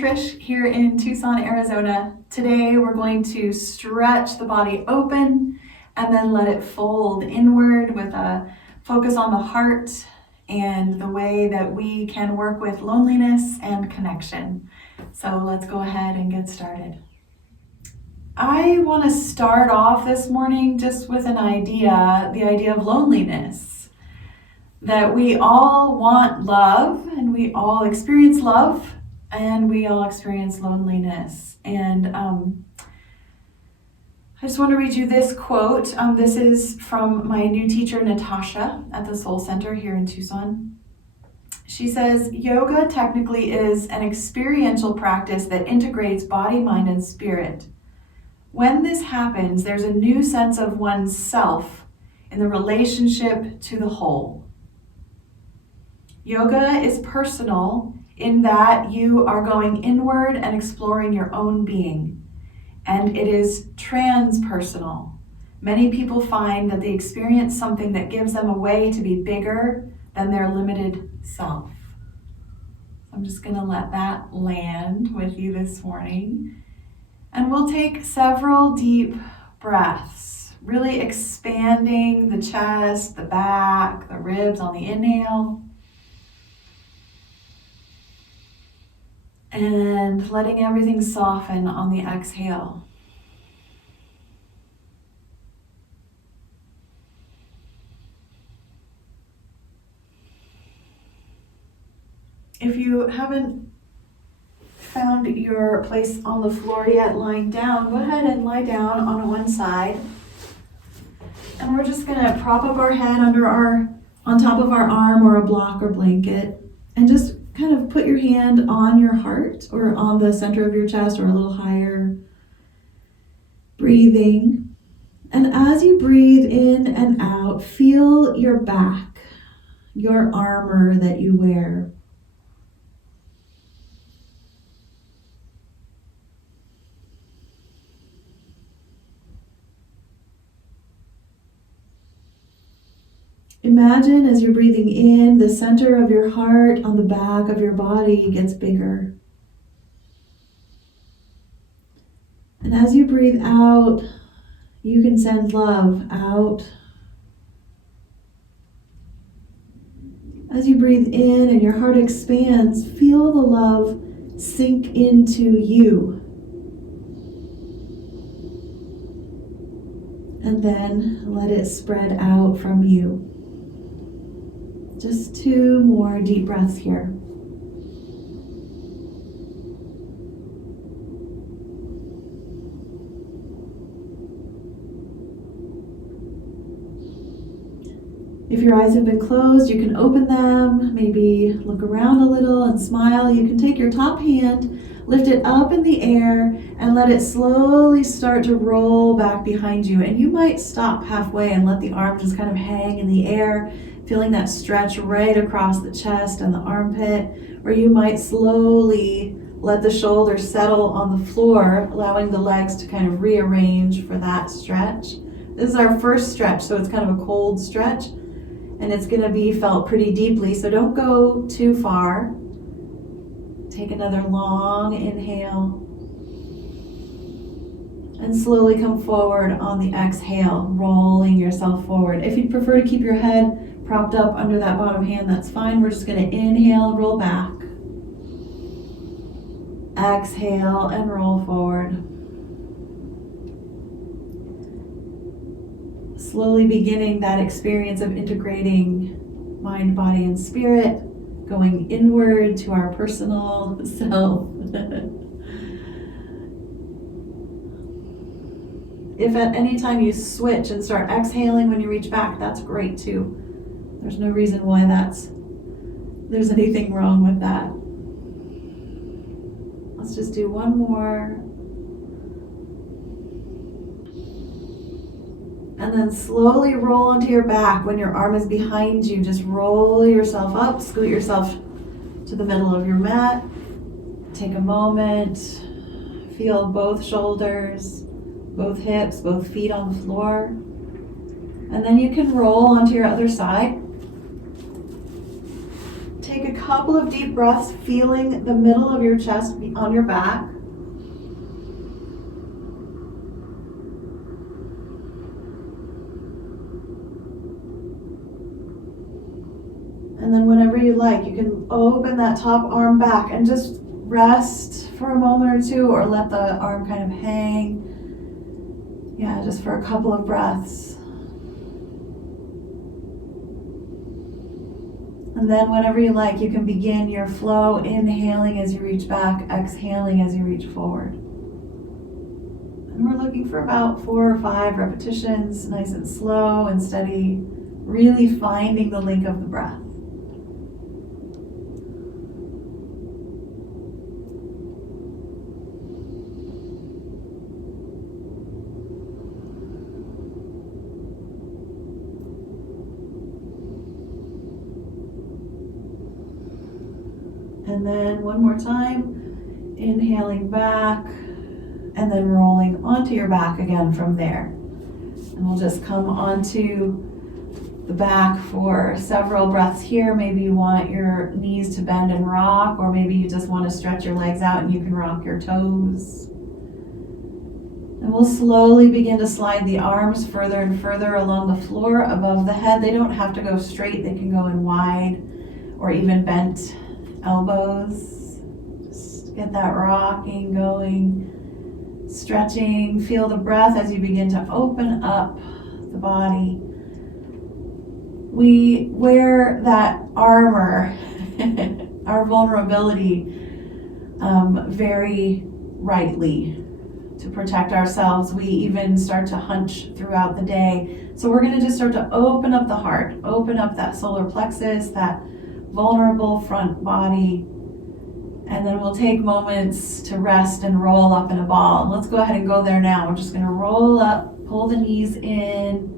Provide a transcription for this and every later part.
Trish here in Tucson, Arizona. Today we're going to stretch the body open and then let it fold inward with a focus on the heart and the way that we can work with loneliness and connection. So let's go ahead and get started. I want to start off this morning just with the idea of loneliness. That we all want love and we all experience love and we all experience loneliness. And I just want to read you this quote. This is from my new teacher, Natasha, at the Soul Center here in Tucson. She says, yoga technically is an experiential practice that integrates body, mind, and spirit. When this happens, there's a new sense of oneself in the relationship to the whole. Yoga is personal in that you are going inward and exploring your own being. And it is transpersonal. Many people find that they experience something that gives them a way to be bigger than their limited self. I'm just going to let that land with you this morning. And we'll take several deep breaths, really expanding the chest, the back, the ribs on the inhale. And letting everything soften on the exhale. If you haven't found your place on the floor yet lying down, go ahead and lie down on one side. And we're just going to prop up our head on top of our arm or a block or blanket and just kind of put your hand on your heart or on the center of your chest or a little higher. Breathing. And as you breathe in and out, feel your back, your armor that you wear. Imagine as you're breathing in, the center of your heart on the back of your body gets bigger. And as you breathe out, you can send love out. As you breathe in and your heart expands, feel the love sink into you. And then let it spread out from you. Just 2 more deep breaths here. If your eyes have been closed, you can open them, maybe look around a little and smile. You can take your top hand, lift it up in the air, and let it slowly start to roll back behind you. And you might stop halfway and let the arm just kind of hang in the air, feeling that stretch right across the chest and the armpit, or you might slowly let the shoulders settle on the floor, allowing the legs to kind of rearrange for that stretch. This is our first stretch, so it's kind of a cold stretch, and it's going to be felt pretty deeply, so don't go too far. Take another long inhale, and slowly come forward on the exhale, rolling yourself forward. If you'd prefer to keep your head propped up under that bottom hand, that's fine. We're just going to inhale, roll back. Exhale and roll forward. Slowly beginning that experience of integrating mind, body, and spirit, going inward to our personal self. If at any time you switch and start exhaling when you reach back, that's great too. There's no reason why there's anything wrong with that. Let's just do one more. And then slowly roll onto your back. When your arm is behind you, just roll yourself up, scoot yourself to the middle of your mat. Take a moment, feel both shoulders, both hips, both feet on the floor. And then you can roll onto your other side. Take a couple of deep breaths, feeling the middle of your chest on your back. And then whenever you like, you can open that top arm back and just rest for a moment or two, or let the arm kind of hang. Yeah, just for a couple of breaths. And then whenever you like, you can begin your flow, inhaling as you reach back, exhaling as you reach forward. And we're looking for about 4 or 5 repetitions, nice and slow and steady, really finding the link of the breath. And then one more time, inhaling back, and then rolling onto your back again from there. And we'll just come onto the back for several breaths here. Maybe you want your knees to bend and rock, or maybe you just want to stretch your legs out and you can rock your toes. And we'll slowly begin to slide the arms further and further along the floor above the head. They don't have to go straight, they can go in wide or even bent elbows. Just get that rocking going, stretching. Feel the breath as you begin to open up the body. We wear that armor, our vulnerability, very rightly to protect ourselves. We even start to hunch throughout the day. So we're going to just start to open up the heart, open up that solar plexus, that vulnerable front body, and then we'll take moments to rest and roll up in a ball. And let's go ahead and go there now. We're just going to roll up, pull the knees in,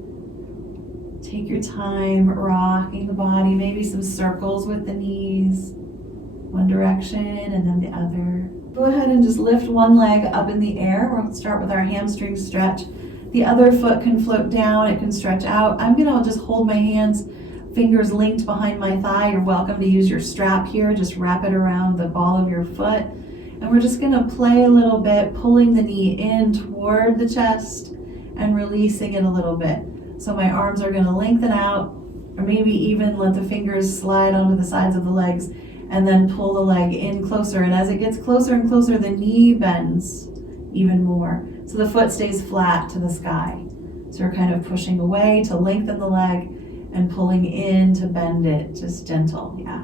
take your time rocking the body, maybe some circles with the knees, one direction and then the other. Go ahead and just lift one leg up in the air. We'll start with our hamstring stretch. The other foot can float down, it can stretch out. I'm going to just hold my hands, fingers linked behind my thigh. You're welcome to use your strap here. Just wrap it around the ball of your foot. And we're just going to play a little bit, pulling the knee in toward the chest and releasing it a little bit. So my arms are going to lengthen out, or maybe even let the fingers slide onto the sides of the legs, and then pull the leg in closer. And as it gets closer and closer, the knee bends even more. So the foot stays flat to the sky. So we're kind of pushing away to lengthen the leg, and pulling in to bend it, just gentle, yeah.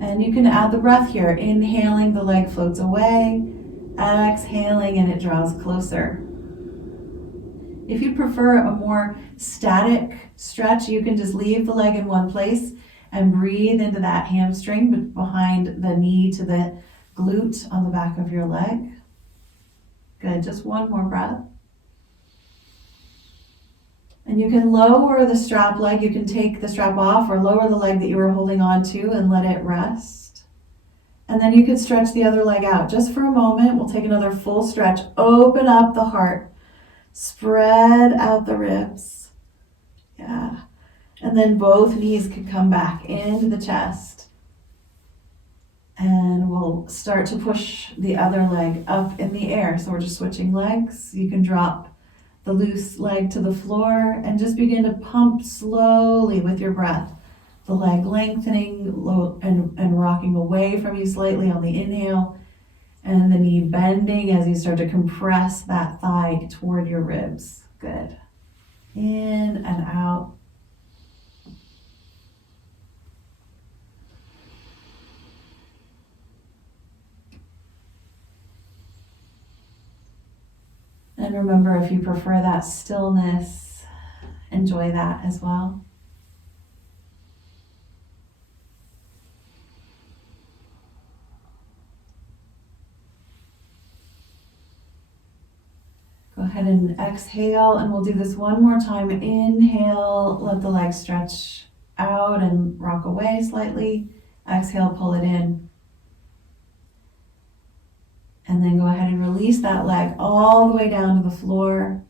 And you can add the breath here. Inhaling, the leg floats away. Exhaling, and it draws closer. If you prefer a more static stretch, you can just leave the leg in one place and breathe into that hamstring behind the knee to the glute on the back of your leg. Good, just one more breath. And you can lower the strap leg. You can take the strap off or lower the leg that you were holding on to and let it rest. And then you can stretch the other leg out just for a moment. We'll take another full stretch. Open up the heart. Spread out the ribs. Yeah. And then both knees can come back into the chest. And we'll start to push the other leg up in the air. So we're just switching legs. You can drop the loose leg to the floor and just begin to pump slowly with your breath. The leg lengthening and rocking away from you slightly on the inhale, and the knee bending as you start to compress that thigh toward your ribs. Good. In and out. And remember, if you prefer that stillness, enjoy that as well. Go ahead and exhale, and we'll do this one more time. Inhale, let the leg stretch out and rock away slightly. Exhale, pull it in. And then go ahead and release that leg all the way down to the floor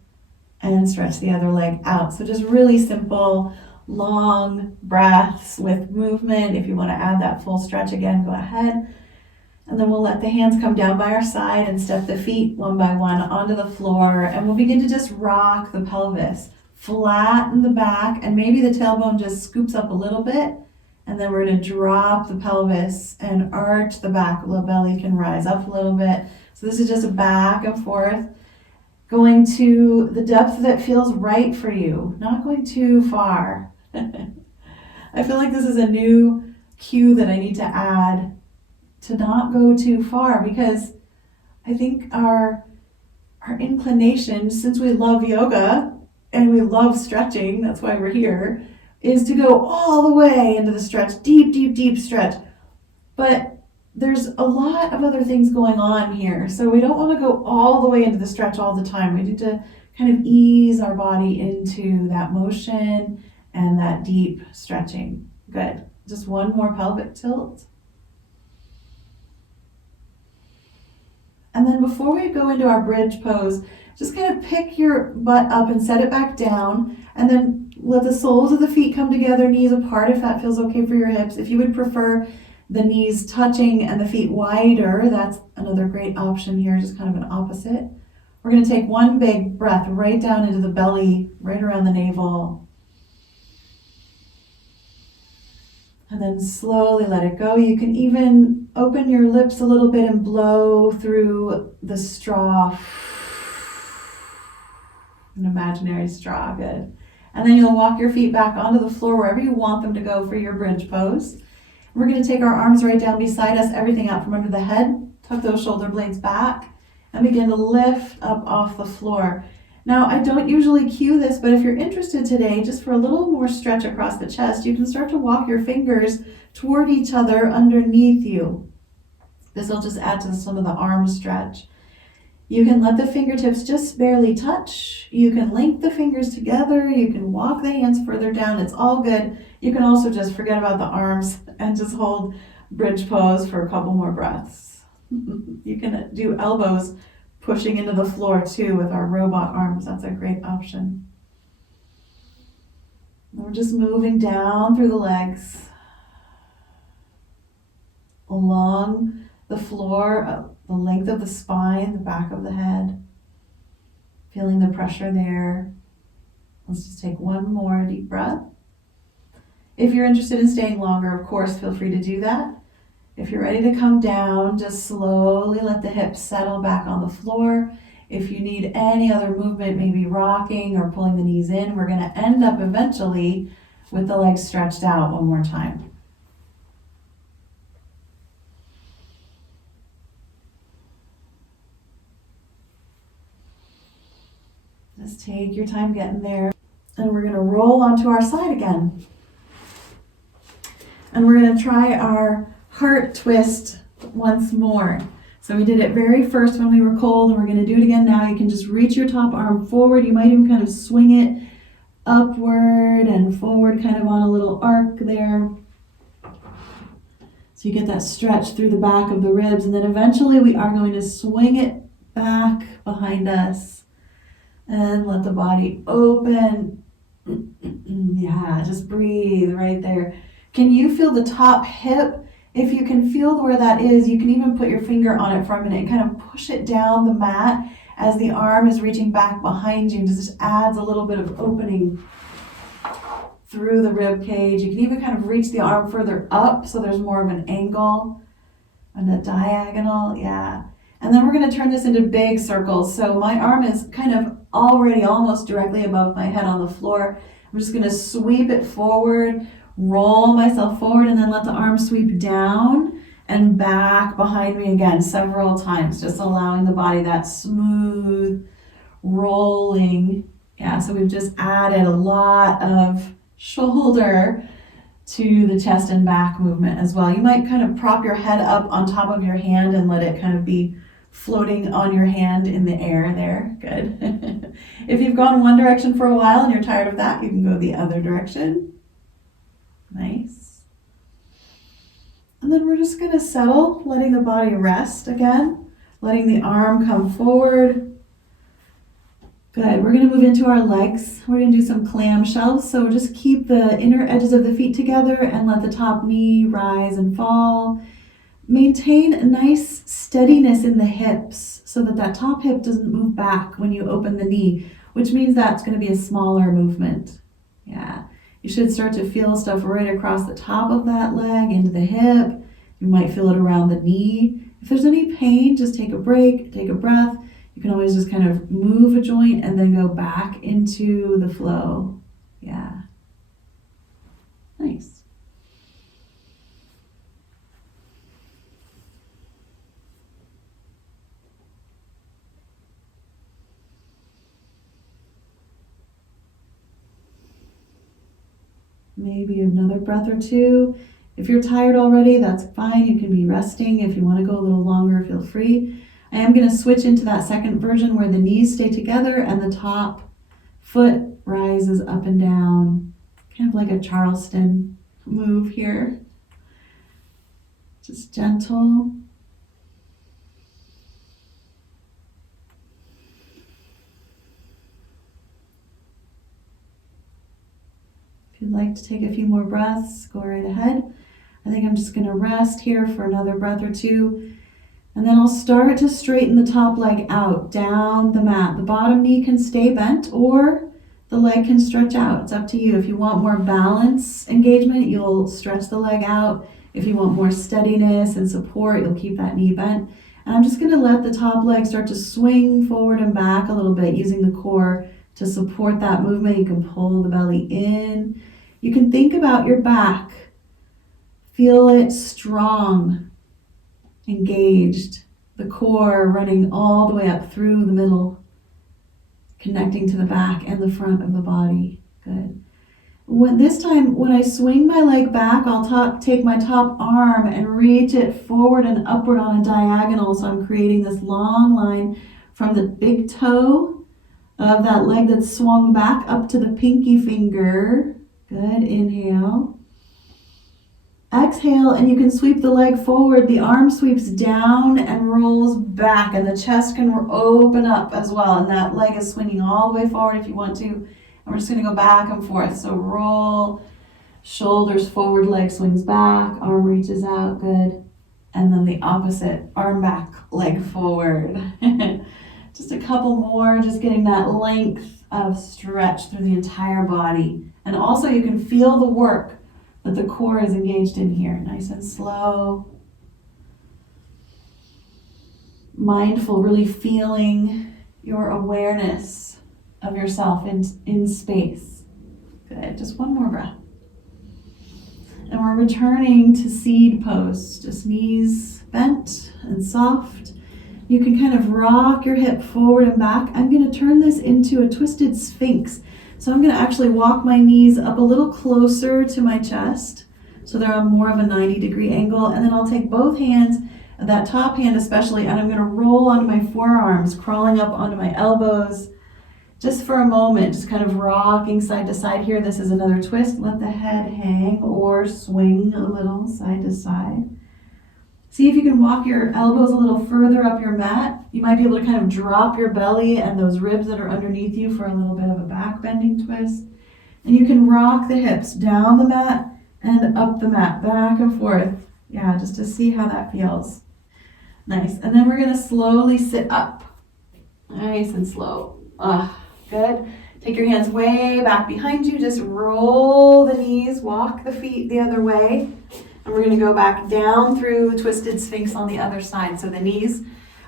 and stretch the other leg out. So just really simple, long breaths with movement. If you want to add that full stretch again, go ahead. And then we'll let the hands come down by our side and step the feet one by one onto the floor. And we'll begin to just rock the pelvis. Flatten the back, and maybe the tailbone just scoops up a little bit. And then we're going to drop the pelvis and arch the back. The belly can rise up a little bit. So this is just a back and forth, going to the depth that feels right for you, not going too far. I feel like this is a new cue that I need to add, to not go too far, because I think our inclination, since we love yoga and we love stretching, that's why we're here, is to go all the way into the stretch, deep, deep, deep stretch. But there's a lot of other things going on here. So we don't want to go all the way into the stretch all the time. We need to kind of ease our body into that motion and that deep stretching. Good. Just one more pelvic tilt. And then before we go into our bridge pose, just kind of pick your butt up and set it back down. And then let the soles of the feet come together, knees apart if that feels okay for your hips. If you would prefer the knees touching and the feet wider, that's another great option here, just kind of an opposite. We're going to take one big breath right down into the belly, right around the navel. And then slowly let it go. You can even open your lips a little bit and blow through the straw. An imaginary straw, good. And then you'll walk your feet back onto the floor wherever you want them to go for your bridge pose. We're going to take our arms right down beside us, everything out from under the head. Tuck those shoulder blades back and begin to lift up off the floor. Now, I don't usually cue this, but if you're interested today, just for a little more stretch across the chest, you can start to walk your fingers toward each other underneath you. This will just add to some of the arm stretch. You can let the fingertips just barely touch. You can link the fingers together. You can walk the hands further down. It's all good. You can also just forget about the arms and just hold bridge pose for a couple more breaths. You can do elbows pushing into the floor too with our robot arms. That's a great option. We're just moving down through the legs, along the floor, the length of the spine, the back of the head. Feeling the pressure there. Let's just take one more deep breath. If you're interested in staying longer, of course, feel free to do that. If you're ready to come down, just slowly let the hips settle back on the floor. If you need any other movement, maybe rocking or pulling the knees in, we're going to end up eventually with the legs stretched out one more time. Just take your time getting there. And we're going to roll onto our side again. And we're going to try our heart twist once more. So we did it very first when we were cold, and we're going to do it again now. You can just reach your top arm forward. You might even kind of swing it upward and forward, kind of on a little arc there. So you get that stretch through the back of the ribs, and then eventually we are going to swing it back behind us and let the body open. Yeah, just breathe right there. Can you feel the top hip? If you can feel where that is, you can even put your finger on it for a minute and kind of push it down the mat as the arm is reaching back behind you. This just adds a little bit of opening through the rib cage. You can even kind of reach the arm further up so there's more of an angle and a diagonal, yeah. And then we're going to turn this into big circles. So my arm is kind of already almost directly above my head on the floor. I'm just going to sweep it forward, roll myself forward, and then let the arm sweep down and back behind me again several times, just allowing the body that smooth rolling. Yeah, so we've just added a lot of shoulder to the chest and back movement as well. You might kind of prop your head up on top of your hand and let it kind of be floating on your hand in the air there. Good. If you've gone one direction for a while and you're tired of that, you can go the other direction. Nice. And then we're just going to settle, letting the body rest again, letting the arm come forward, Good. We're going to move into our legs. We're going to do some clamshells. So just keep the inner edges of the feet together and let the top knee rise and fall. Maintain a nice steadiness in the hips so that that top hip doesn't move back when you open the knee, which means that's going to be a smaller movement. Yeah. You should start to feel stuff right across the top of that leg into the hip. You might feel it around the knee. If there's any pain, just take a break, take a breath. You can always just kind of move a joint and then go back into the flow. Yeah. Nice. Maybe another breath or two. If you're tired already, that's fine. You can be resting. If you want to go a little longer, feel free. I am going to switch into that second version where the knees stay together and the top foot rises up and down, kind of like a Charleston move here. Just gentle. If you'd like to take a few more breaths, go right ahead. I think I'm just going to rest here for another breath or two. And then I'll start to straighten the top leg out, down the mat. The bottom knee can stay bent or the leg can stretch out. It's up to you. If you want more balance engagement, you'll stretch the leg out. If you want more steadiness and support, you'll keep that knee bent. And I'm just going to let the top leg start to swing forward and back a little bit using the core to support that movement. You can pull the belly in. You can think about your back. Feel it strong, engaged, the core running all the way up through the middle, connecting to the back and the front of the body. Good. This time, when I swing my leg back, I'll take my top arm and reach it forward and upward on a diagonal. So I'm creating this long line from the big toe of that leg that's swung back up to the pinky finger. Good. Inhale. Exhale, and you can sweep the leg forward. The arm sweeps down and rolls back, and the chest can open up as well. And that leg is swinging all the way forward if you want to. And we're just going to go back and forth. So roll, shoulders forward, leg swings back, arm reaches out. Good. And then the opposite, arm back, leg forward. Just a couple more, just getting that length of stretch through the entire body. And also you can feel the work that the core is engaged in here. Nice and slow. Mindful, really feeling your awareness of yourself in space. Good, just one more breath. And we're returning to seed pose, just knees bent and soft. You can kind of rock your hip forward and back. I'm going to turn this into a twisted sphinx. So I'm going to actually walk my knees up a little closer to my chest so they're on more of a 90-degree angle. And then I'll take both hands, that top hand especially, and I'm going to roll onto my forearms, crawling up onto my elbows just for a moment, just kind of rocking side to side here. This is another twist. Let the head hang or swing a little side to side. See if you can walk your elbows a little further up your mat. You might be able to kind of drop your belly and those ribs that are underneath you for a little bit of a back bending twist. And you can rock the hips down the mat and up the mat, back and forth. Yeah, just to see how that feels. Nice. And then we're going to slowly sit up. Nice and slow. Good. Take your hands way back behind you. Just roll the knees, walk the feet the other way. And we're going to go back down through twisted sphinx on the other side. So the knees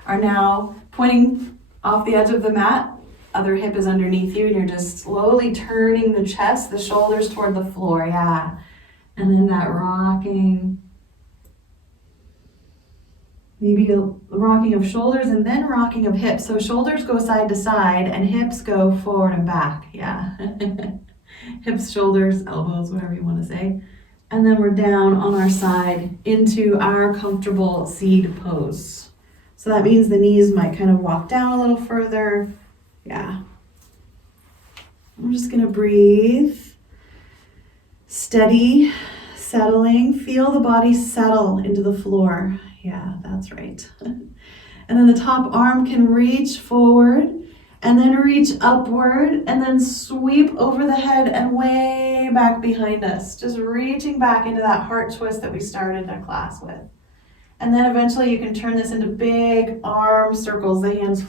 are now pointing off the edge of the mat. Other hip is underneath you, and you're just slowly turning the chest, the shoulders toward the floor. Yeah. And then that rocking. Maybe a rocking of shoulders and then rocking of hips. So shoulders go side to side and hips go forward and back. Yeah. Hips, shoulders, elbows, whatever you want to say. And then we're down on our side into our comfortable seed pose. So that means the knees might kind of walk down a little further. Yeah. I'm just going to breathe. Steady, settling. Feel the body settle into the floor. Yeah, that's right. And then the top arm can reach forward. And then reach upward and then sweep over the head and way back behind us. Just reaching back into that heart twist that we started the class with. And then eventually you can turn this into big arm circles. The hand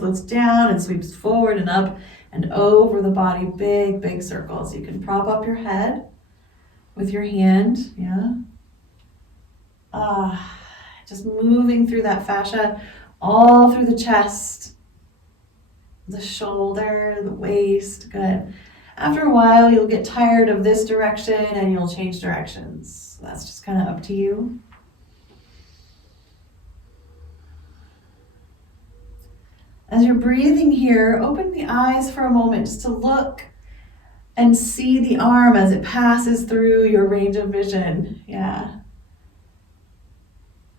floats down and sweeps forward and up and over the body. Big, big circles. You can prop up your head with your hand. Yeah. Just moving through that fascia all through the chest, the shoulder, the waist. Good. After a while, you'll get tired of this direction and you'll change directions. That's just kind of up to you. As you're breathing here, open the eyes for a moment just to look and see the arm as it passes through your range of vision. Yeah.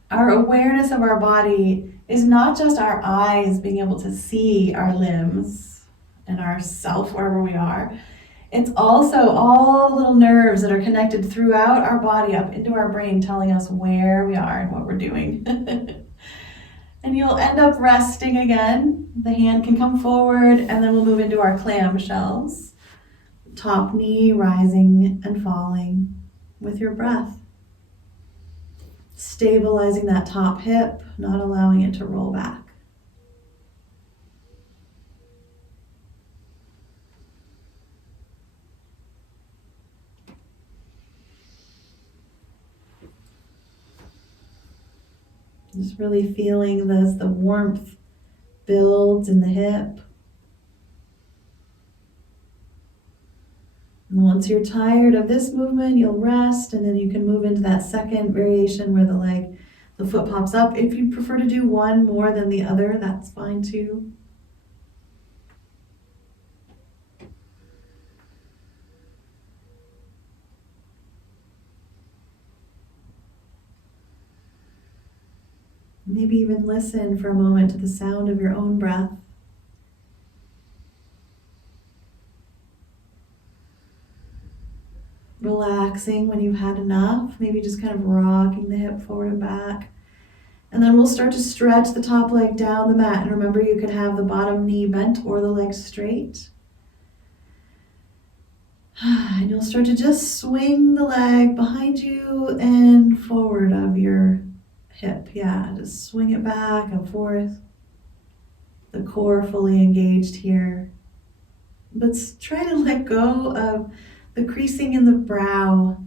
Our awareness of our body is not just our eyes being able to see our limbs and our self wherever we are. It's also all the little nerves that are connected throughout our body up into our brain telling us where we are and what we're doing. And you'll end up resting again. The hand can come forward and then we'll move into our clamshells. Top knee rising and falling with your breath. Stabilizing that top hip, not allowing it to roll back. Just really feeling this, the warmth builds in the hip. And once you're tired of this movement, you'll rest, and then you can move into that second variation where the foot pops up. If you prefer to do one more than the other, that's fine too. Maybe even listen for a moment to the sound of your own breath. Relaxing when you've had enough, maybe just kind of rocking the hip forward and back. And then we'll start to stretch the top leg down the mat. And remember, you can have the bottom knee bent or the leg straight. And you'll start to just swing the leg behind you and forward of your hip. Yeah, just swing it back and forth. The core fully engaged here. But try to let go of the creasing in the brow,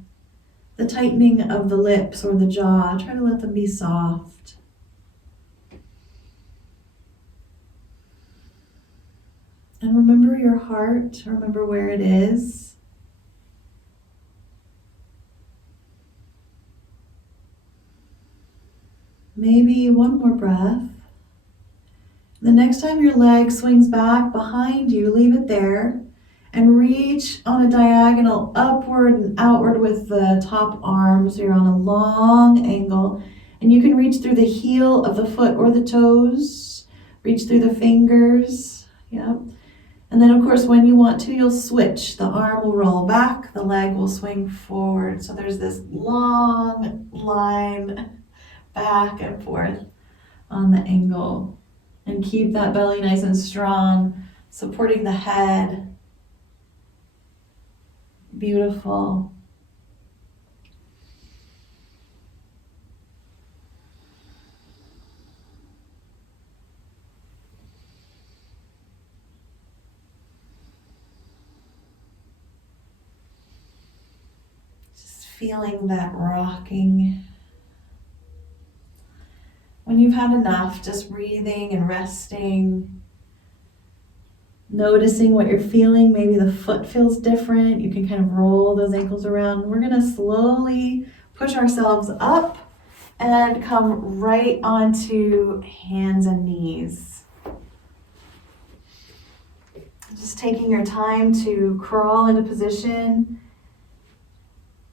the tightening of the lips or the jaw. Try to let them be soft. And remember your heart. Remember where it is. Maybe one more breath. The next time your leg swings back behind you, leave it there and reach on a diagonal upward and outward with the top arm. So you're on a long angle, and you can reach through the heel of the foot or the toes, reach through the fingers. Yep. And then of course, when you want to, you'll switch. The arm will roll back, the leg will swing forward. So there's this long line back and forth on the angle. And keep that belly nice and strong, supporting the head. Beautiful. Just feeling that rocking. When you've had enough, just breathing and resting, noticing what you're feeling. Maybe the foot feels different. You can kind of roll those ankles around. We're going to slowly push ourselves up and come right onto hands and knees. Just taking your time to crawl into position.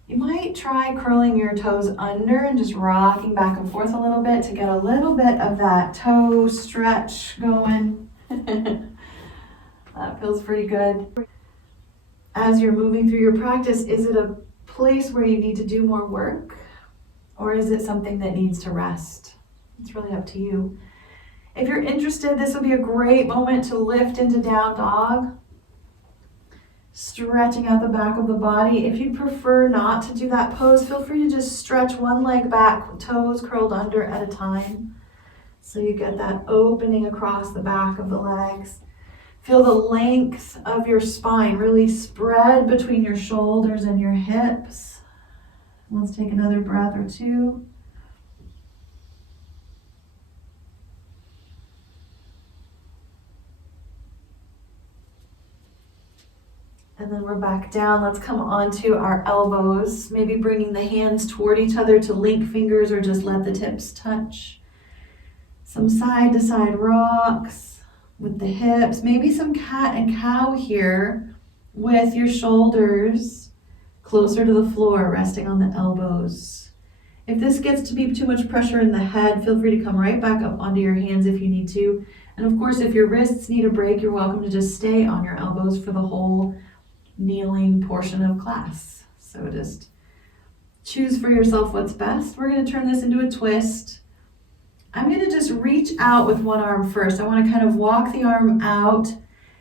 You might try curling your toes under and just rocking back and forth a little bit to get a little bit of that toe stretch going. That feels pretty good. As you're moving through your practice, is it a place where you need to do more work? Or is it something that needs to rest? It's really up to you. If you're interested, this would be a great moment to lift into down dog. Stretching out the back of the body. If you prefer not to do that pose, feel free to just stretch one leg back, toes curled under at a time. So you get that opening across the back of the legs. Feel the length of your spine really spread between your shoulders and your hips. Let's take another breath or two. And then we're back down. Let's come onto our elbows, maybe bringing the hands toward each other to link fingers or just let the tips touch. Some side to side rocks with the hips, maybe some cat and cow here with your shoulders closer to the floor, resting on the elbows. If this gets to be too much pressure in the head, feel free to come right back up onto your hands if you need to. And of course, if your wrists need a break, you're welcome to just stay on your elbows for the whole kneeling portion of class. So just choose for yourself what's best. We're going to turn this into a twist. I'm going to just reach out with one arm first. I want to kind of walk the arm out,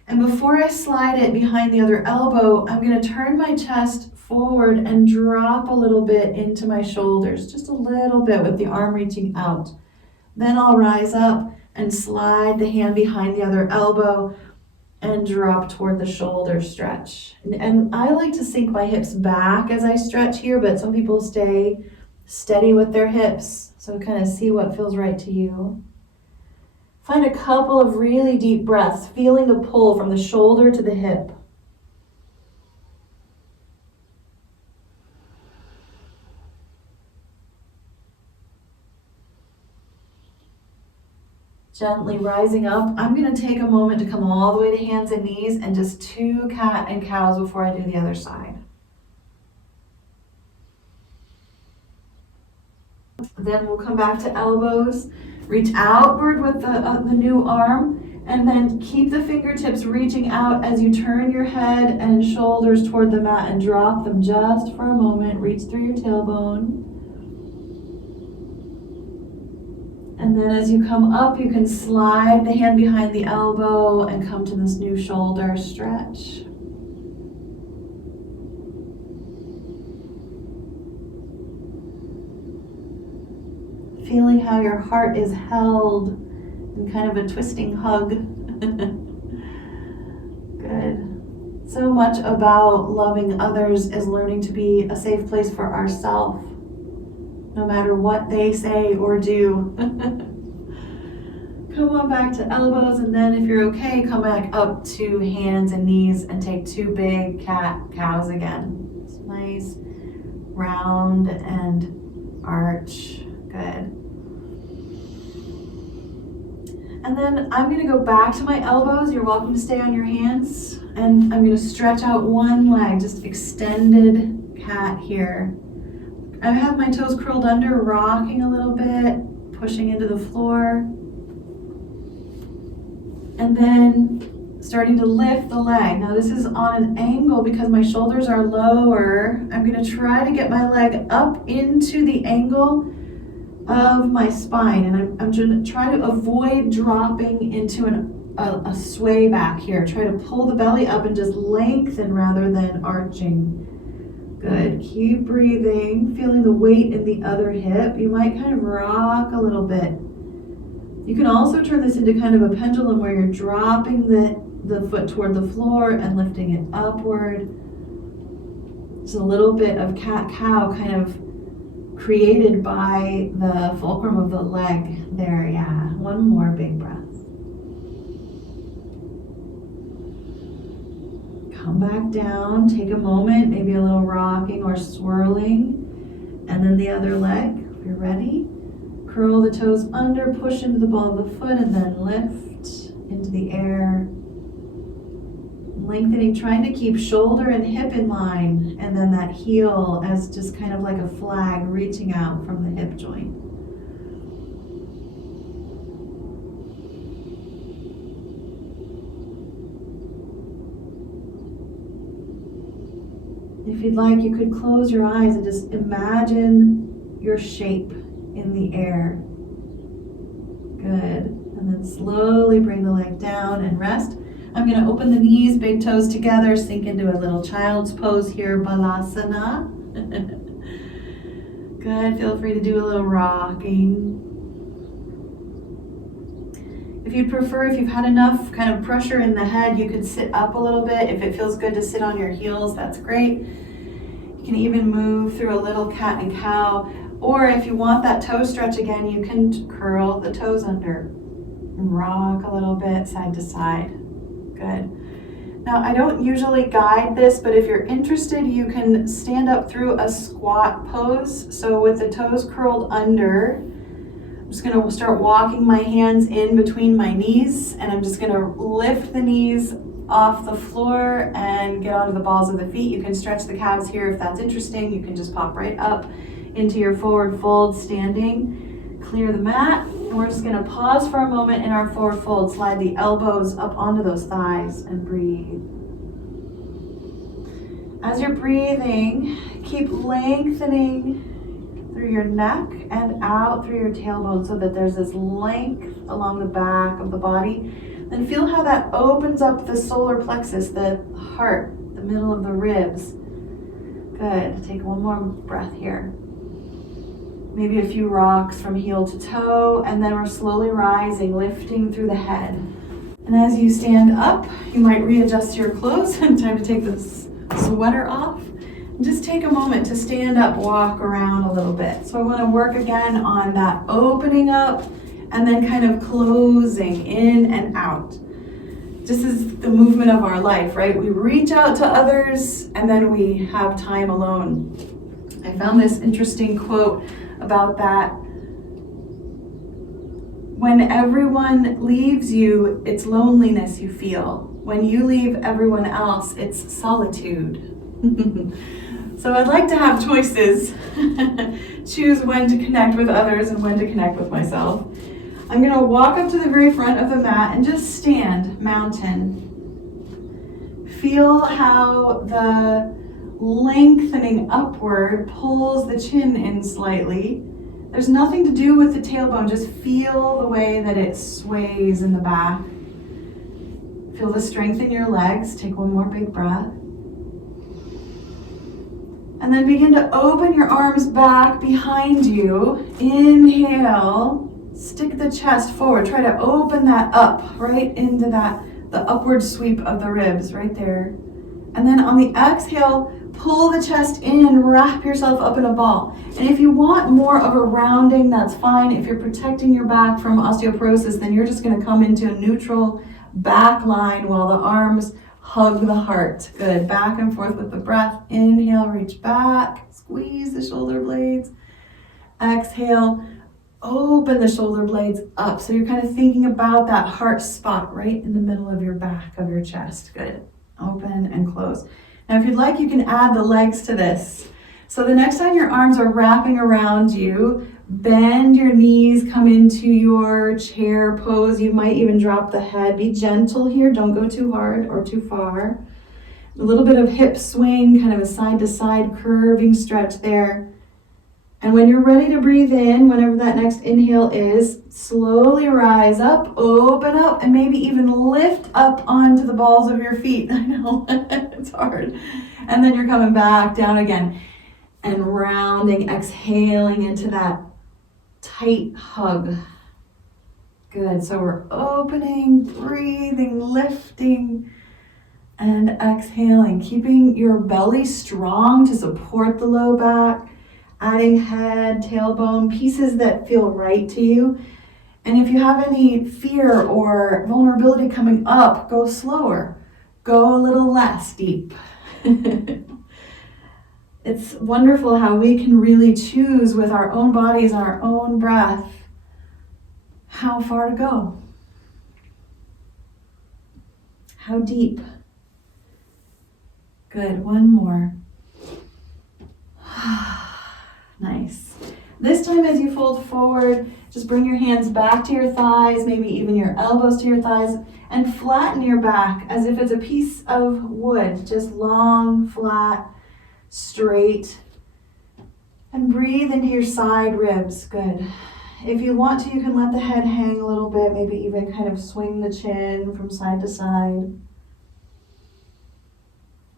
and before I slide it behind the other elbow, I'm going to turn my chest forward and drop a little bit into my shoulders, just a little bit with the arm reaching out. Then I'll rise up and slide the hand behind the other elbow and drop toward the shoulder stretch. And I like to sink my hips back as I stretch here, but some people stay steady with their hips. So kind of see what feels right to you. Find a couple of really deep breaths, feeling the pull from the shoulder to the hip. Gently rising up, I'm going to take a moment to come all the way to hands and knees and just 2 cat and cows before I do the other side. Then we'll come back to elbows, reach outward with the new arm, and then keep the fingertips reaching out as you turn your head and shoulders toward the mat and drop them just for a moment. Reach through your tailbone. And then as you come up, you can slide the hand behind the elbow and come to this new shoulder stretch. Feeling how your heart is held in kind of a twisting hug. Good. So much about loving others is learning to be a safe place for ourselves, no matter what they say or do. Come on back to elbows, and then if you're okay, come back up to hands and knees and take 2 big cat cows again. It's nice, round and arch. Good. And then I'm going to go back to my elbows. You're welcome to stay on your hands. And I'm going to stretch out one leg, just extended cat here. I have my toes curled under, rocking a little bit, pushing into the floor. And then starting to lift the leg. Now this is on an angle because my shoulders are lower. I'm going to try to get my leg up into the angle of my spine, and I'm going to try to avoid dropping into a sway back here. Try to pull the belly up and just lengthen rather than arching. Good. Keep breathing, feeling the weight in the other hip. You might kind of rock a little bit. You can also turn this into kind of a pendulum where you're dropping the foot toward the floor and lifting it upward. Just a little bit of cat-cow kind of created by the fulcrum of the leg there. Yeah, one more big breath. Come back down, take a moment, maybe a little rocking or swirling, and then the other leg, if you're ready. Curl the toes under, push into the ball of the foot, and then lift into the air. Lengthening, trying to keep shoulder and hip in line, and then that heel as just kind of like a flag reaching out from the hip joint. If you'd like, you could close your eyes and just imagine your shape in the air. Good. And then And slowly bring the leg down and rest. I'm going to open the knees, big toes together, sink into a little child's pose here, Balasana. Good, feel free to do a little rocking. If you'd prefer, if you've had enough kind of pressure in the head, you could sit up a little bit. If it feels good to sit on your heels, that's great. You can even move through a little cat and cow. Or if you want that toe stretch again, you can curl the toes under and rock a little bit side to side. Good. Now, I don't usually guide this, but if you're interested, you can stand up through a squat pose. So with the toes curled under, I'm just going to start walking my hands in between my knees, and I'm just going to lift the knees off the floor and get onto the balls of the feet. You can stretch the calves here if that's interesting. You can just pop right up into your forward fold standing. Clear the mat. And we're just going to pause for a moment in our forward fold. Slide the elbows up onto those thighs and breathe. As you're breathing, keep lengthening through your neck and out through your tailbone so that there's this length along the back of the body. Then feel how that opens up the solar plexus, the heart, the middle of the ribs. Good. Take one more breath here. Maybe a few rocks from heel to toe, and then we're slowly rising, lifting through the head. And as you stand up, you might readjust your clothes. Time to take this sweater off. And just take a moment to stand up, walk around a little bit. So I want to work again on that opening up and then kind of closing in and out. This is the movement of our life, right? We reach out to others and then we have time alone. I found this interesting quote about that. When everyone leaves you, it's loneliness you feel. When you leave everyone else, it's solitude. So I'd like to have choices. Choose when to connect with others and when to connect with myself. I'm going to walk up to the very front of the mat and just stand, mountain. Feel how the lengthening upward pulls the chin in slightly. There's nothing to do with the tailbone, just feel the way that it sways in the back. Feel the strength in your legs. Take one more big breath. And then begin to open your arms back behind you. Inhale. Stick the chest forward. Try to open that up right into the upward sweep of the ribs right there. And then on the exhale, pull the chest in, wrap yourself up in a ball. And if you want more of a rounding, that's fine. If you're protecting your back from osteoporosis, then you're just going to come into a neutral back line while the arms hug the heart. Good. Back and forth with the breath. Inhale, reach back. Squeeze the shoulder blades. Exhale, open the shoulder blades up. So you're kind of thinking about that heart spot right in the middle of your back of your chest. Good. Open and close. Now, if you'd like, you can add the legs to this. So the next time your arms are wrapping around you, bend your knees, come into your chair pose. You might even drop the head. Be gentle here. Don't go too hard or too far. A little bit of hip swing, kind of a side-to-side curving stretch there. And when you're ready to breathe in, whenever that next inhale is, slowly rise up, open up, and maybe even lift up onto the balls of your feet. I know, it's hard. And then you're coming back down again and rounding, exhaling into that tight hug. Good, so we're opening, breathing, lifting, and exhaling, keeping your belly strong to support the low back. Adding head, tailbone, pieces that feel right to you. And if you have any fear or vulnerability coming up, go slower. Go a little less deep. It's wonderful how we can really choose with our own bodies and our own breath how far to go. How deep. Good, one more. Nice. This time as you fold forward, just bring your hands back to your thighs, maybe even your elbows to your thighs, and flatten your back as if it's a piece of wood, just long, flat, straight. And breathe into your side ribs. Good. If you want to, you can let the head hang a little bit, maybe even kind of swing the chin from side to side.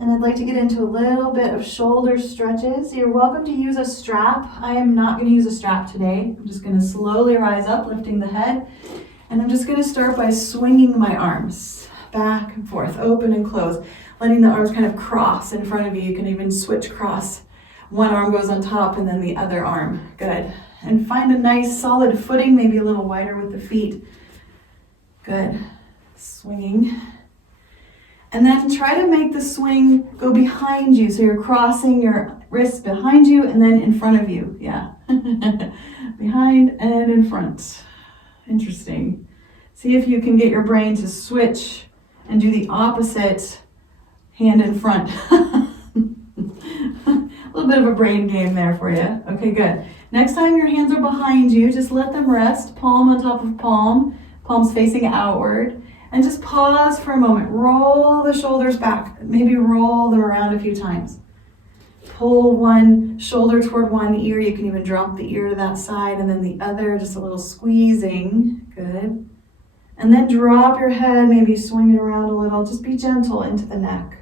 And I'd like to get into a little bit of shoulder stretches. You're welcome to use a strap. I am not going to use a strap today. I'm just going to slowly rise up, lifting the head. And I'm just going to start by swinging my arms back and forth, open and close, letting the arms kind of cross in front of you. You can even switch cross. One arm goes on top and then the other arm. Good. And find a nice solid footing, maybe a little wider with the feet. Good. Swinging. And then try to make the swing go behind you. So you're crossing your wrists behind you and then in front of you. Yeah. Behind and in front. Interesting. See if you can get your brain to switch and do the opposite hand in front. A little bit of a brain game there for you. Okay, good. Next time your hands are behind you, just let them rest, palm on top of palm, palms facing outward. And just pause for a moment. Roll the shoulders back. Maybe roll them around a few times. Pull one shoulder toward one ear. You can even drop the ear to that side and then the other, just a little squeezing. Good. And then drop your head, maybe swing it around a little. Just be gentle into the neck.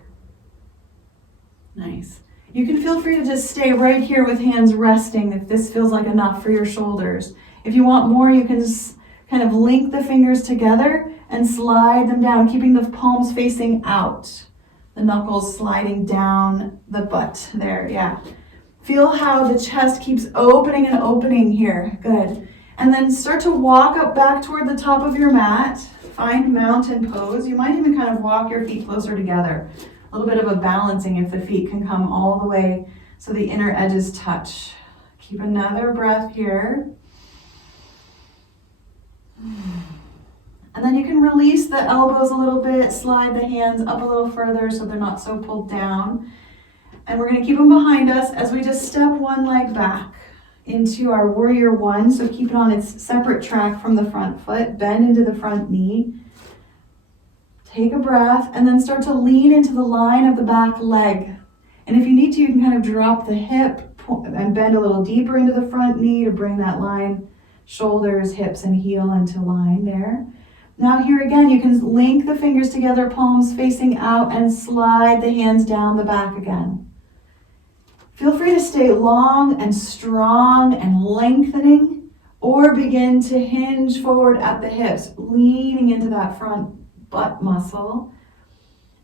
Nice. You can feel free to just stay right here with hands resting if this feels like enough for your shoulders. If you want more, you can just kind of link the fingers together and slide them down, keeping the palms facing out. The knuckles sliding down the butt there, yeah. Feel how the chest keeps opening and opening here, good. And then start to walk up back toward the top of your mat. Find mountain pose. You might even kind of walk your feet closer together. A little bit of a balancing if the feet can come all the way so the inner edges touch. Keep another breath here. And then you can release the elbows a little bit, slide the hands up a little further so they're not so pulled down. And we're going to keep them behind us as we just step one leg back into our warrior one. So keep it on its separate track from the front foot. Bend into the front knee. Take a breath and then start to lean into the line of the back leg. And if you need to, you can kind of drop the hip and bend a little deeper into the front knee to bring that line, shoulders, hips, and heel into line there. Now here again, you can link the fingers together, palms facing out, and slide the hands down the back again. Feel free to stay long and strong and lengthening, or begin to hinge forward at the hips, leaning into that front butt muscle.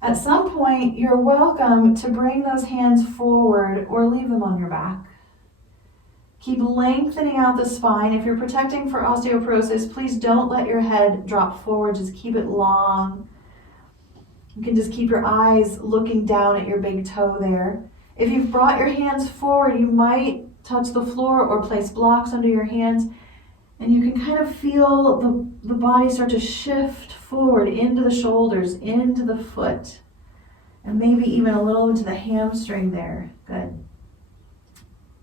At some point, you're welcome to bring those hands forward or leave them on your back. Keep lengthening out the spine. If you're protecting for osteoporosis, please don't let your head drop forward. Just keep it long. You can just keep your eyes looking down at your big toe there. If you've brought your hands forward, you might touch the floor or place blocks under your hands. And you can kind of feel the body start to shift forward into the shoulders, into the foot, and maybe even a little into the hamstring there. Good.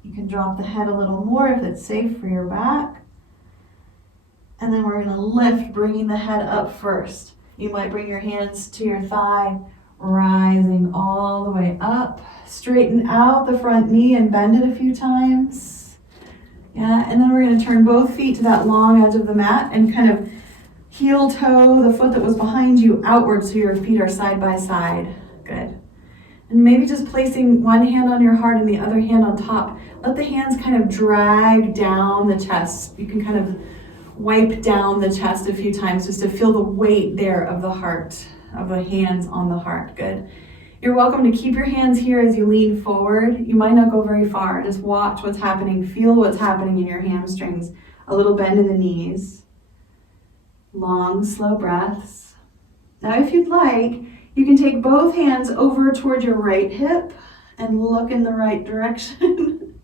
You can drop the head a little more if it's safe for your back. And then we're going to lift, bringing the head up first. You might bring your hands to your thigh, rising all the way up. Straighten out the front knee and bend it a few times. Yeah, and then we're going to turn both feet to that long edge of the mat and kind of heel toe the foot that was behind you outward so your feet are side by side. Good. And maybe just placing one hand on your heart and the other hand on top. Let the hands kind of drag down the chest. You can kind of wipe down the chest a few times just to feel the weight there of the heart, of the hands on the heart. Good. You're welcome to keep your hands here as you lean forward. You might not go very far. Just watch what's happening. Feel what's happening in your hamstrings. A little bend in the knees. Long, slow breaths. Now, if you'd like, you can take both hands over toward your right hip and look in the right direction.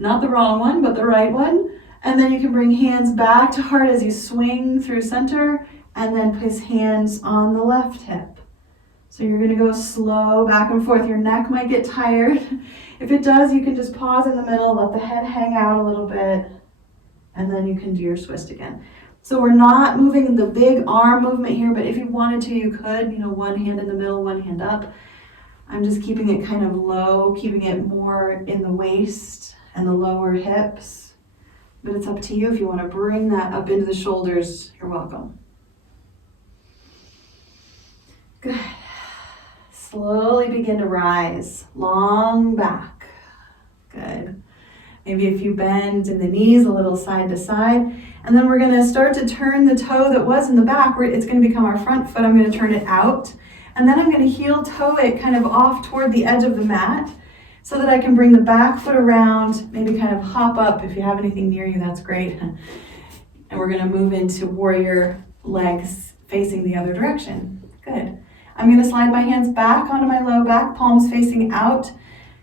Not the wrong one, but the right one. And then you can bring hands back to heart as you swing through center and then place hands on the left hip. So you're going to go slow back and forth. Your neck might get tired. If it does, you can just pause in the middle, let the head hang out a little bit, and then you can do your twist again. So we're not moving the big arm movement here, but if you wanted to, you could, one hand in the middle, one hand up. I'm just keeping it kind of low, keeping it more in the waist and the lower hips. But it's up to you. If you want to bring that up into the shoulders, you're welcome. Good. Slowly begin to rise. Long back. Good. Maybe a few bends in the knees, a little side to side. And then we're going to start to turn the toe that was in the back. It's going to become our front foot. I'm going to turn it out. And then I'm going to heel toe it kind of off toward the edge of the mat so that I can bring the back foot around, maybe kind of hop up. If you have anything near you, that's great. And we're going to move into warrior legs facing the other direction. Good. I'm going to slide my hands back onto my low back, palms facing out.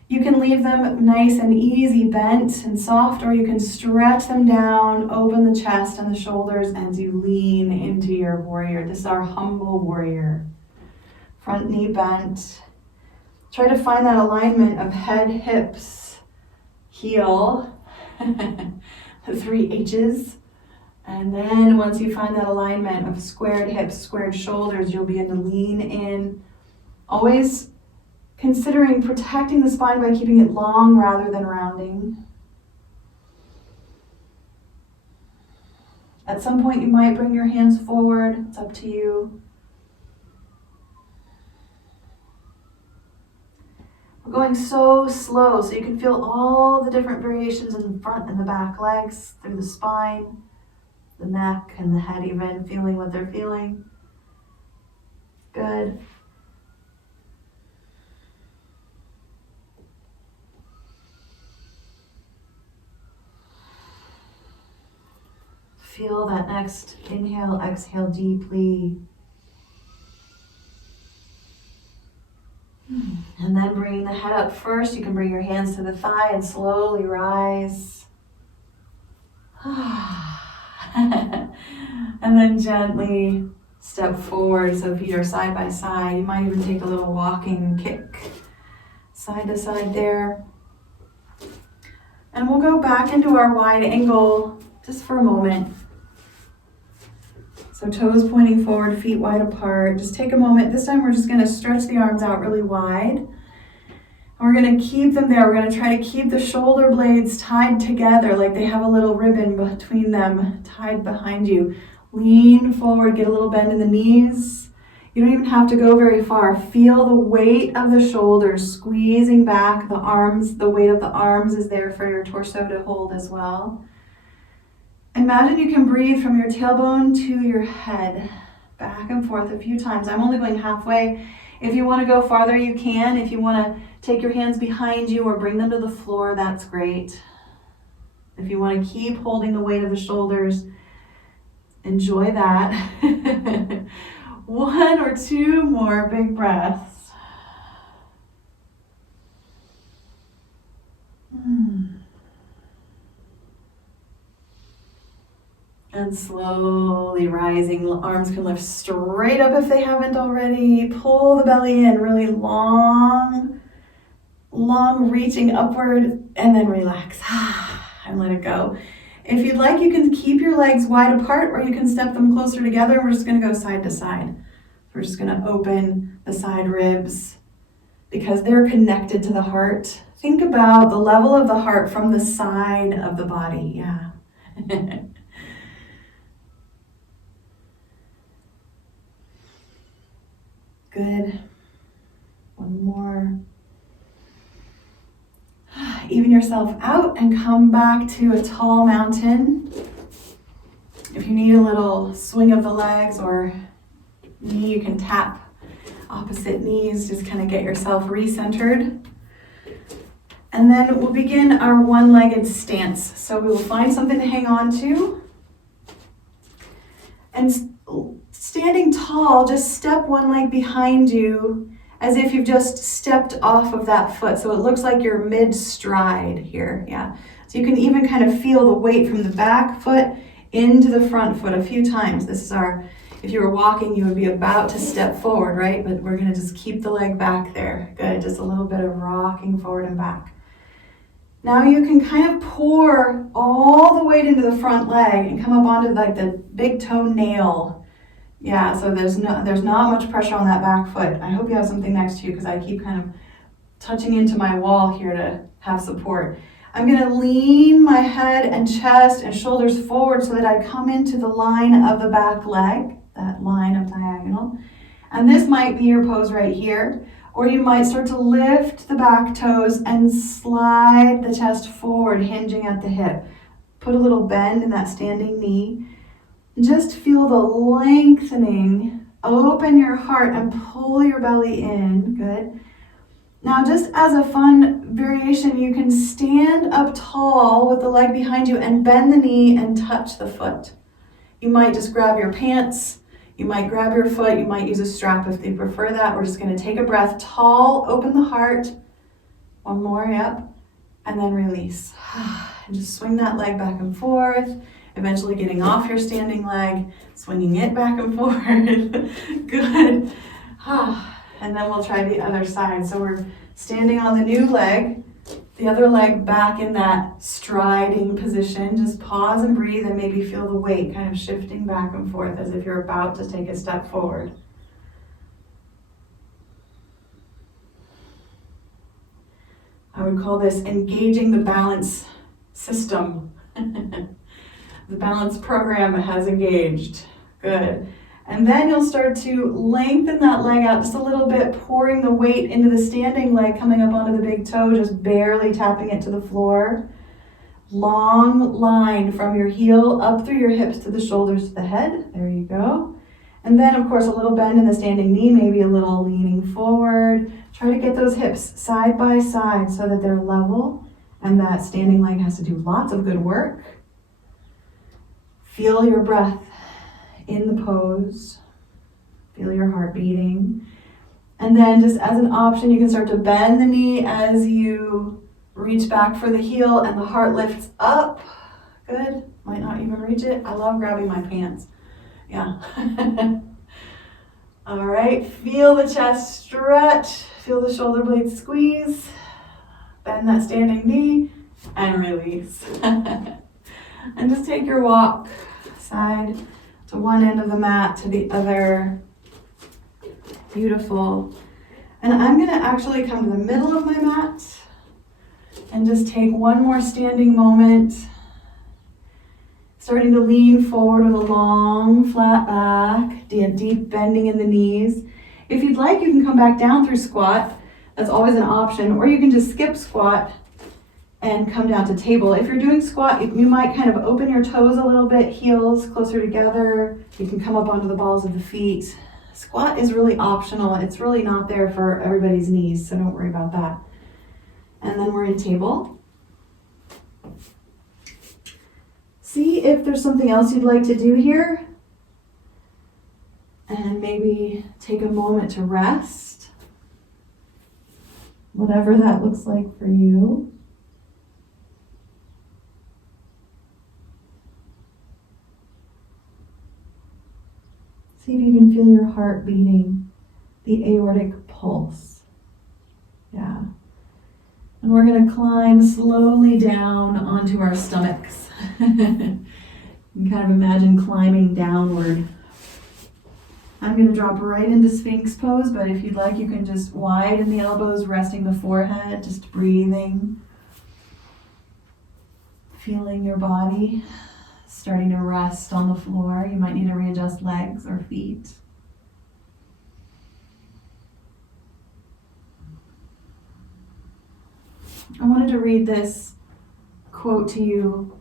You can leave them nice and easy, bent and soft, or you can stretch them down, open the chest and the shoulders as you lean into your warrior. This is our humble warrior. Front knee bent. Try to find that alignment of head, hips, heel, the 3 H's. And then once you find that alignment of squared hips, squared shoulders, you'll begin to lean in. Always considering protecting the spine by keeping it long rather than rounding. At some point you might bring your hands forward. It's up to you. We're going so slow so you can feel all the different variations in the front and the back legs, through the spine, the neck and the head even, feeling what they're feeling. Good. Feel that next inhale, exhale deeply. And then bringing the head up first, you can bring your hands to the thigh and slowly rise. And then gently step forward so feet are side by side. You might even take a little walking kick side to side there. And we'll go back into our wide angle just for a moment. So toes pointing forward, feet wide apart. Just take a moment. This time we're just going to stretch the arms out really wide. And we're going to keep them there. We're going to try to keep the shoulder blades tied together like they have a little ribbon between them tied behind you. Lean forward, get a little bend in the knees. You don't even have to go very far. Feel the weight of the shoulders squeezing back the arms. The weight of the arms is there for your torso to hold as well. Imagine you can breathe from your tailbone to your head, back and forth a few times. I'm only going halfway. If you want to go farther, you can. If you want to take your hands behind you or bring them to the floor, that's great. If you want to keep holding the weight of the shoulders, enjoy that. 1 or 2 more big breaths. And slowly rising, arms can lift straight up if they haven't already. Pull the belly in, really long reaching upward, and then relax. And let it go. If you'd like, you can keep your legs wide apart or you can step them closer together. We're just going to go side to side. We're just going to open the side ribs because they're connected to the heart. Think about the level of the heart from the side of the body. Yeah. Good. 1 more. Even yourself out and come back to a tall mountain. If you need a little swing of the legs or knee, you can tap opposite knees. Just kind of get yourself recentered. And then we'll begin our one-legged stance. So we will find something to hang on to. And standing tall, just step one leg behind you as if you've just stepped off of that foot. So it looks like you're mid-stride here, yeah. So you can even kind of feel the weight from the back foot into the front foot a few times. This is our, if you were walking, you would be about to step forward, right? But we're gonna just keep the leg back there. Good, just a little bit of rocking forward and back. Now you can kind of pour all the weight into the front leg and come up onto like the big toe nail. Yeah, so there's not much pressure on that back foot. I hope you have something next to you because I keep kind of touching into my wall here to have support. I'm going to lean my head and chest and shoulders forward so that I come into the line of the back leg, that line of diagonal. And this might be your pose right here. Or you might start to lift the back toes and slide the chest forward, hinging at the hip. Put a little bend in that standing knee. Just feel the lengthening. Open your heart and pull your belly in. Good. Now, just as a fun variation, you can stand up tall with the leg behind you and bend the knee and touch the foot. You might just grab your pants. You might grab your foot. You might use a strap if you prefer that. We're just going to take a breath. Tall, open the heart. One more, yep. And then release. And just swing that leg back and forth. Eventually getting off your standing leg, swinging it back and forth. Good. And then we'll try the other side. So we're standing on the new leg, the other leg back in that striding position. Just pause and breathe and maybe feel the weight kind of shifting back and forth as if you're about to take a step forward. I would call this engaging the balance system. The balance program has engaged. Good. And then you'll start to lengthen that leg out just a little bit, pouring the weight into the standing leg, coming up onto the big toe, just barely tapping it to the floor. Long line from your heel up through your hips to the shoulders to the head. There you go. And then, of course, a little bend in the standing knee, maybe a little leaning forward. Try to get those hips side by side so that they're level, and that standing leg has to do lots of good work. Feel your breath in the pose. Feel your heart beating. And then just as an option, you can start to bend the knee as you reach back for the heel and the heart lifts up. Good. Might not even reach it. I love grabbing my pants. Yeah. All right. Feel the chest stretch. Feel the shoulder blades squeeze. Bend that standing knee and release. And just take your walk side to one end of the mat to the other. Beautiful. And I'm going to actually come to the middle of my mat and just take one more standing moment. Starting to lean forward with a long, flat back, deep bending in the knees. If you'd like, you can come back down through squat. That's always an option. Or you can just skip squat and come down to table. If you're doing squat, you might kind of open your toes a little bit, heels closer together. You can come up onto the balls of the feet. Squat is really optional. It's really not there for everybody's knees, so don't worry about that. And then we're in table. See if there's something else you'd like to do here. And maybe take a moment to rest. Whatever that looks like for you. See if you can feel your heart beating, the aortic pulse. Yeah. And we're going to climb slowly down onto our stomachs. You can kind of imagine climbing downward. I'm going to drop right into Sphinx pose, but if you'd like, you can just widen the elbows, resting the forehead, just breathing. Feeling your body starting to rest on the floor. You might need to readjust legs or feet. I wanted to read this quote to you.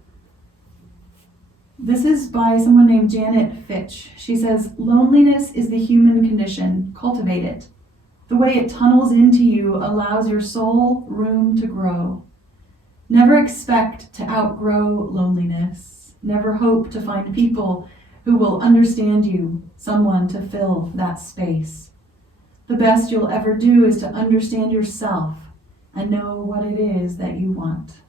This is by someone named Janet Fitch. She says, "Loneliness is the human condition. Cultivate it. The way it tunnels into you allows your soul room to grow. Never expect to outgrow loneliness. Never hope to find people who will understand you, someone to fill that space. The best you'll ever do is to understand yourself and know what it is that you want."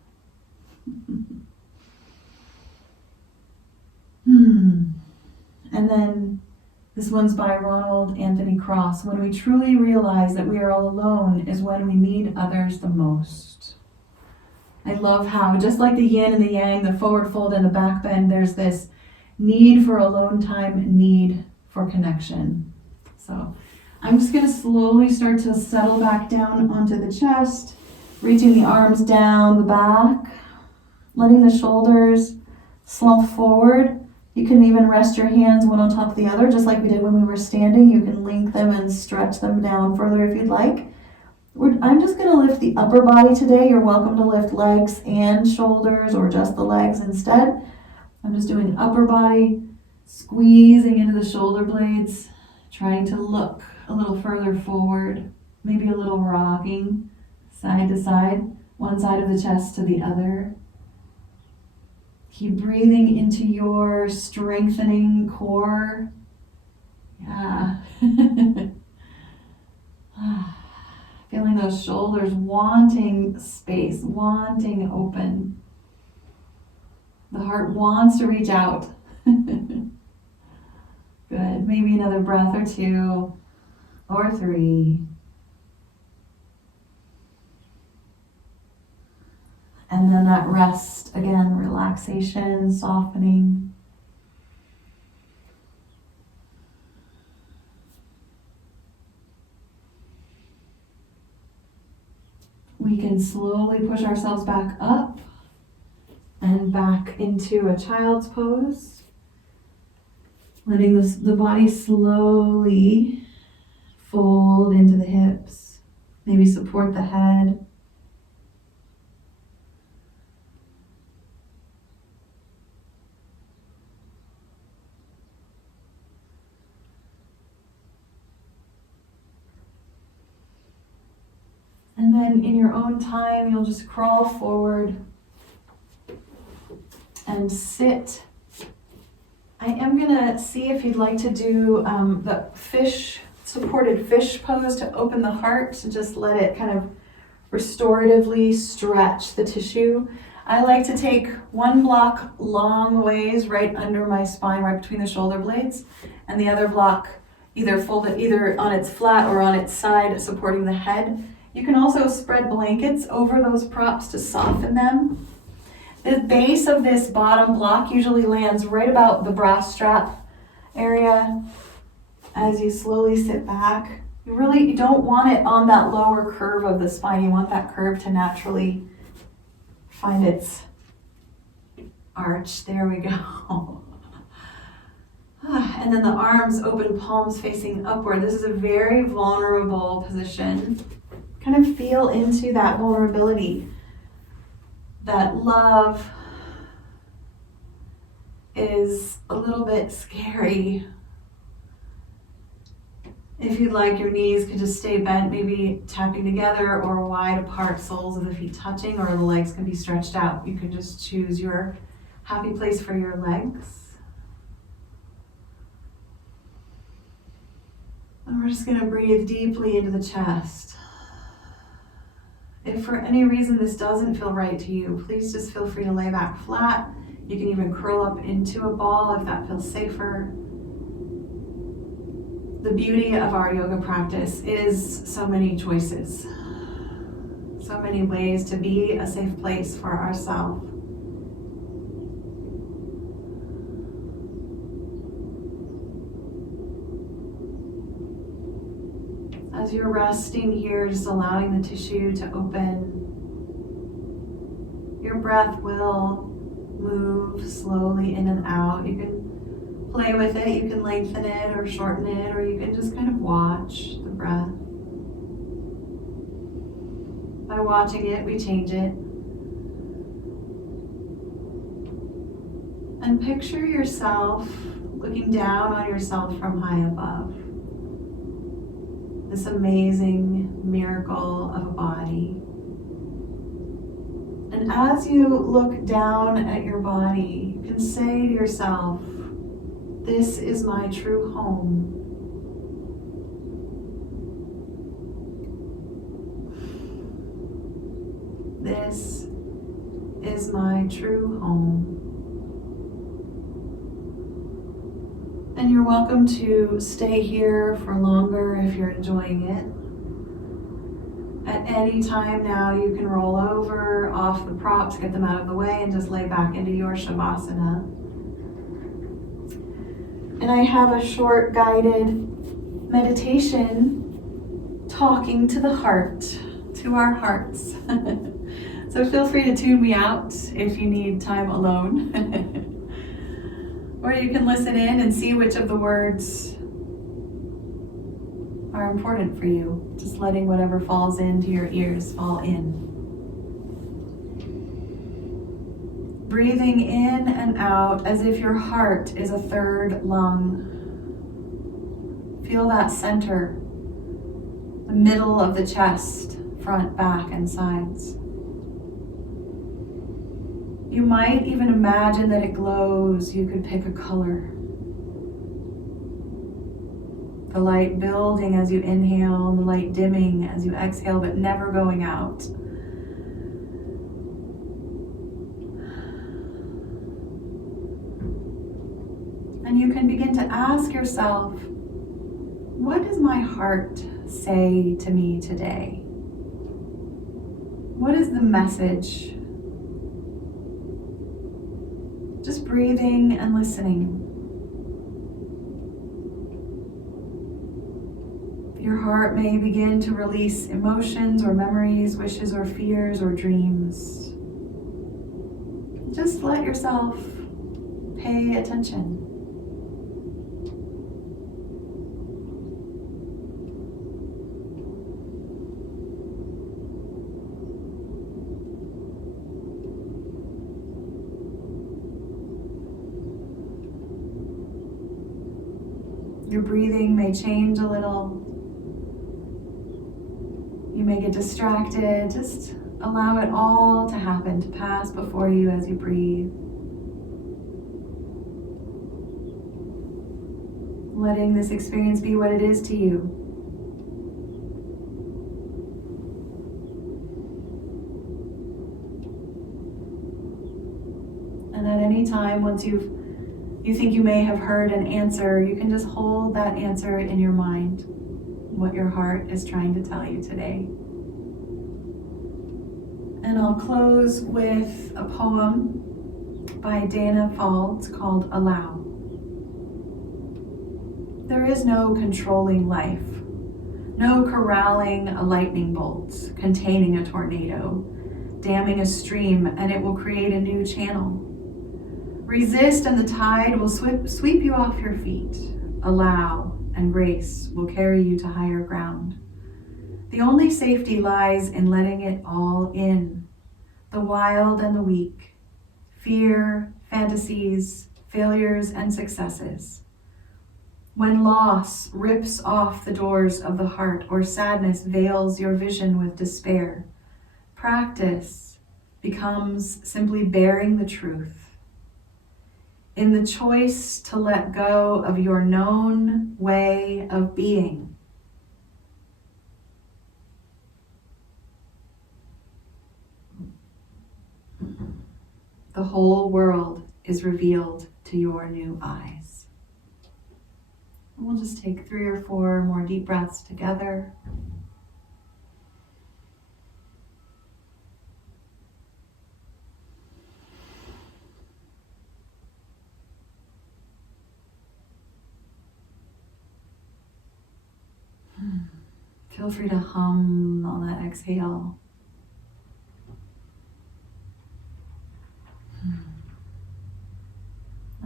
And then this one's by Ronald Anthony Cross. "When we truly realize that we are all alone is when we need others the most." I love how, just like the yin and the yang, the forward fold and the back bend, there's this need for alone time, need for connection. So I'm just going to slowly start to settle back down onto the chest. Reaching the arms down the back, letting the shoulders slump forward. You can even rest your hands one on top of the other, just like we did when we were standing. You can link them and stretch them down further if you'd like. I'm just going to lift the upper body today. You're welcome to lift legs and shoulders or just the legs instead. I'm just doing upper body, squeezing into the shoulder blades, trying to look a little further forward, maybe a little rocking side to side, one side of the chest to the other. Keep breathing into your strengthening core. Yeah. Feeling those shoulders wanting space, wanting open. The heart wants to reach out. Good. Maybe another breath or 2 or 3. And then that rest, again, relaxation, softening. We can slowly push ourselves back up and back into a child's pose. Letting the body slowly fold into the hips. Maybe support the head. And then in your own time, you'll just crawl forward and sit. I am gonna see if you'd like to do the supported fish pose to open the heart, to just let it kind of restoratively stretch the tissue. I like to take one block long ways right under my spine, right between the shoulder blades, and the other block either folded either on its flat or on its side, supporting the head. You can also spread blankets over those props to soften them. The base of this bottom block usually lands right about the bra strap area as you slowly sit back. You don't want it on that lower curve of the spine. You want that curve to naturally find its arch. There we go. And then the arms open, palms facing upward. This is a very vulnerable position. Kind of feel into that vulnerability. That love is a little bit scary. If you'd like, your knees could just stay bent, maybe tapping together or wide apart, soles of the feet touching, or the legs can be stretched out. You can just choose your happy place for your legs. And we're just going to breathe deeply into the chest. If for any reason this doesn't feel right to you, please just feel free to lay back flat. You can even curl up into a ball if that feels safer. The beauty of our yoga practice is so many choices, so many ways to be a safe place for ourselves. As you're resting here, just allowing the tissue to open, your breath will move slowly in and out. You can play with it, you can lengthen it or shorten it, or you can just kind of watch the breath. By watching it, we change it. And picture yourself looking down on yourself from high above. This amazing miracle of a body. And as you look down at your body, you can say to yourself, this is my true home. This is my true home. And you're welcome to stay here for longer if you're enjoying it. At any time now, you can roll over off the props, get them out of the way, and just lay back into your Shavasana. And I have a short guided meditation talking to the heart to our hearts. So feel free to tune me out if you need time alone. Or you can listen in and see which of the words are important for you. Just letting whatever falls into your ears fall in. Breathing in and out as if your heart is a third lung. Feel that center, the middle of the chest, front, back, and sides. You might even imagine that it glows. You could pick a color. The light building as you inhale, the light dimming as you exhale, but never going out. And you can begin to ask yourself, what does my heart say to me today? What is the message? Just breathing and listening. Your heart may begin to release emotions or memories, wishes or fears or dreams. Just let yourself pay attention. Your breathing may change a little. You may get distracted. Just allow it all to happen, to pass before you as you breathe. Letting this experience be what it is to you. And at any time, once you think you may have heard an answer, you can just hold that answer in your mind, what your heart is trying to tell you today. And I'll close with a poem by Dana Fald called Allow. There is no controlling life, no corralling a lightning bolt, containing a tornado, damming a stream, and it will create a new channel. Resist and the tide will sweep you off your feet. Allow and grace will carry you to higher ground. The only safety lies in letting it all in. The wild and the weak, fear, fantasies, failures and successes. When loss rips off the doors of the heart or sadness veils your vision with despair, practice becomes simply bearing the truth. In the choice to let go of your known way of being. The whole world is revealed to your new eyes. And we'll just take 3 or 4 more deep breaths together. Feel free to hum on that exhale.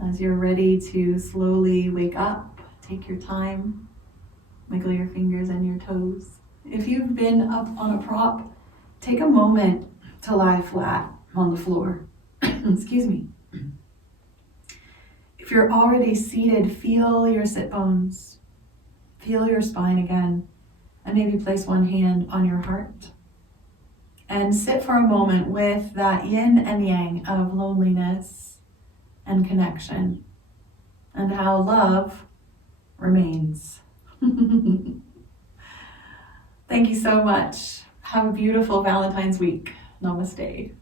As you're ready to slowly wake up, take your time, wiggle your fingers and your toes. If you've been up on a prop, take a moment to lie flat on the floor. Excuse me. If you're already seated, feel your sit bones, feel your spine again. And maybe place one hand on your heart. And sit for a moment with that yin and yang of loneliness and connection. And how love remains. Thank you so much. Have a beautiful Valentine's week. Namaste.